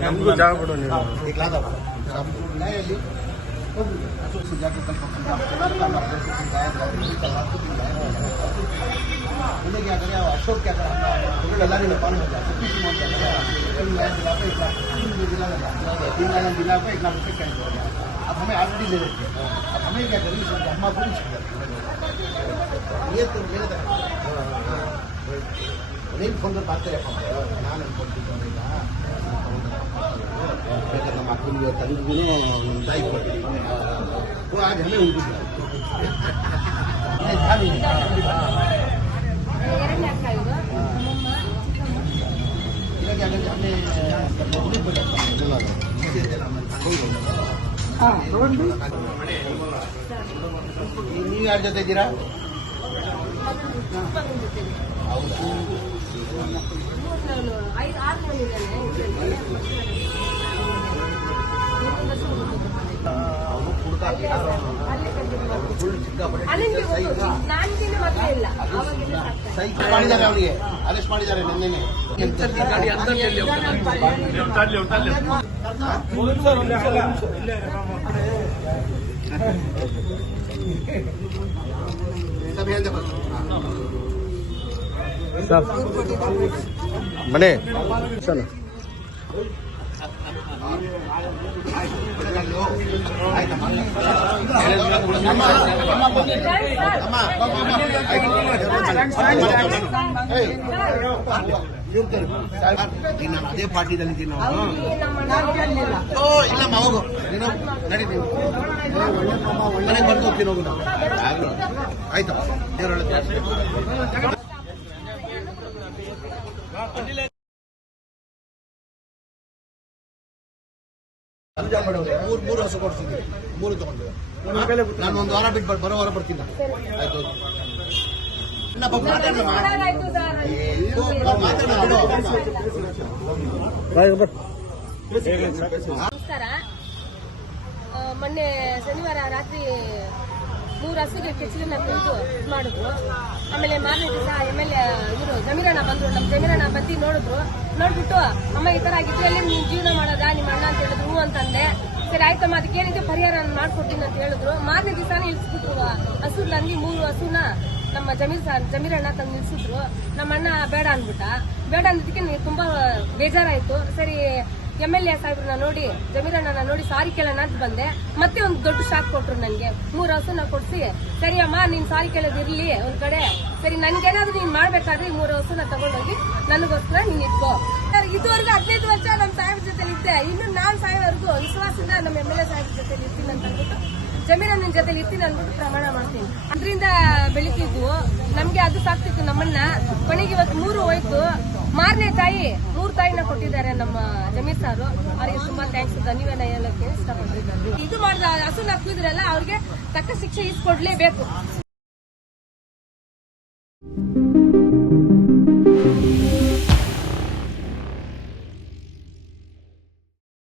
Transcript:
ನಮಗೂ ಜಾಗ ಕೊಡು ನೀವು उन्हें क्या करें अशोक क्या करें अल्लाह ने पानी दिला पे 1 लाख रुपये कैश हो गया। अब हमें ऑलरेडी ले रहे थे, अब हमें क्या करें अम्मा को नहीं ये तो मेरे नहीं फोन पर बात करें ನಾನು ನಮ್ಮ ಮಕ್ಕಳಿಗೆ ತಂದಿಗೂ ತಾಯಿ ಕೊಟ್ಟಿದ್ದೀನಿ वो आज हमें उनको ನೀವು ಯಾರ ಜೊತೆ ಇದ್ದೀರಾ? ಮಾಡಿದ್ದಾರೆ ಅವರಿಗೆ ಅರೆಸ್ಟ್ ಮಾಡಿದ್ದಾರೆ ನಿನ್ನೆ ಮನೆ ಚಲ ನಾನು ಅದೇ ಪಾರ್ಟಿದಲ್ಲಿದ್ದೀನಿ ಇಲ್ಲಮ್ಮ ಹೋಗು ನೀನು ನಡೀತೀನಿ ಮನೆಗೆ ಬರ್ದು ಹೋಗ್ತೀನಿ ಹೋಗು ಆಯ್ತಮ್ಮ ಮೂರು ಹಸು ಕೊಡ್ತೀನಿ 3 ತಗೊಂಡು ನಾನು 1 ವಾರ ಬಿಟ್ಟು ಬರೋ ವಾರ ಬರ್ತೀನಿ ಆಯ್ತು ನಮಸ್ಕಾರ. ಮೊನ್ನೆ ಶನಿವಾರ ರಾತ್ರಿ 3 ಹಸುಗೆ ಕೆಚ್ಚಲನ್ನ ತೆಗೆದು ಮಾಡಿದ್ರು. ಆಮೇಲೆ ಮಾರನೇ ದಿವಸ MLA ಇವರು ಜಮೀರಣ್ಣ ಬಂದ್ರು. ನಮ್ಮ ಜಮೀರಣ್ಣ ಬಂದು ನೋಡ್ಬಿಟ್ಟು ಅಮ್ಮ ಈ ತರ ಆಗಿದ್ರೆ ಎಲ್ಲಿ ನೀನ್ ಜೀವನ ಮಾಡೋದಾ ನಿಮ್ಮ ಅಣ್ಣ ಅಂತ ಹೇಳಿದ್ರು. ಹೂ ಅಂತಂದೆ. ಸರಿ ಆಯ್ತಮ್ಮ ಅದಕ್ಕೇನಿದೆ ಪರಿಹಾರ ಮಾಡ್ಕೊಡ್ತೀನಿ ಅಂತ ಹೇಳಿದ್ರು. ಮಾರನೇ ದಿವಸನೇ ಇಳಿಸ್ಬಿಟ್ರು ಹಸು. ನನಗೆ 3 ಹಸುನ ನಮ್ಮ ಜಮೀರಣ್ಣ ತಂದು ನಿಲ್ಸಿದ್ರು. ನಮ್ಮ ಅಣ್ಣ ಬೇಡ ಅಂದ್ಬಿಟ್ಟ. ಬೇಡ ಅಂದಿದ್ದಕ್ಕೆ ನನಗೆ ತುಂಬಾ ಬೇಜಾರಾಯ್ತು. ಸರಿ MLA ಸಾಹೇಬ್ರನ್ನ ನೋಡಿ ಜಮೀರಣ್ಣನ ನೋಡಿ ಸಾರಿ ಕೇಳೋಣ ಅಂತ ಬಂದೆ. ಮತ್ತೆ ಒಂದು ದೊಡ್ಡ ಶಾಕ್ ಕೊಟ್ರು ನನಗೆ. 3 ಹಸುನ ಕೊಡ್ಸಿ ಸರಿ ಅಮ್ಮ ನೀನ್ ಸಾರಿ ಕೇಳೋದಿರ್ಲಿ ಒಂದ್ ಕಡೆ. ಸರಿ ನನ್ಗೇನಾದ್ರು ನೀನ್ ಮಾಡ್ಬೇಕಾದ್ರೆ 3 ಹಸುನ ತಗೊಂಡೋಗಿ ನನಗೋಸ್ಕರ ನೀನ್ ಇಟ್ಕೋ. ಇದುವರೆಗೂ 15 ವರ್ಷ ನಮ್ಮ ಸಾಹೇಬ್ರ ಜೊತೆ ಇದ್ದೆ. ಇನ್ನು ನಾನ್ ಸಾಯೋವರೆಗೂ ವಿಶ್ವಾಸದಿಂದ ನಮ್ಮ MLA ಸಾಹೇಬ್ರ ಜೊತೆ ಇರ್ತೀನಿ ಅಂತ ಅಂದ್ಬಿಟ್ಟು ಜಮೀರಣ್ಣನ ಜೊತೆ ಇರ್ತೀನಿ ಅಂದ್ಬಿಟ್ಟು ಪ್ರಮಾಣ ಮಾಡ್ತೀನಿ. ಅದರಿಂದ ಬೆಳಿತಿದ್ವು ನಮ್ಗೆ ಅದು ಸಾಕ್ತಿತ್ತು ನಮ್ಮನ್ನ. ಕೊನೆಗೆ ಇವತ್ತು 3 ಹೋಯ್ತು. ಮಾರನೇ ತಾಯಿ 3 ತಾಯಿನ ಕೊಟ್ಟಿದ್ದಾರೆ ನಮ್ಮ ಜಮೀರ್ ಸಾರು. ಅವರಿಗೆ ತುಂಬಾ ಥ್ಯಾಂಕ್ಸ್ ಧನ್ಯವಾದ ಹೇಳಕ್ಕೆ ಇಷ್ಟಪಡ್ತಿದ್ದಾರೆ. ಇದು ಮಾಡಿದ ಹಸುನ ಹಾಕಿದ್ರಲ್ಲ ಅವ್ರಿಗೆ ತಕ್ಕ ಶಿಕ್ಷೆ ಇಸ್ಕೊಡ್ಲೇಬೇಕು.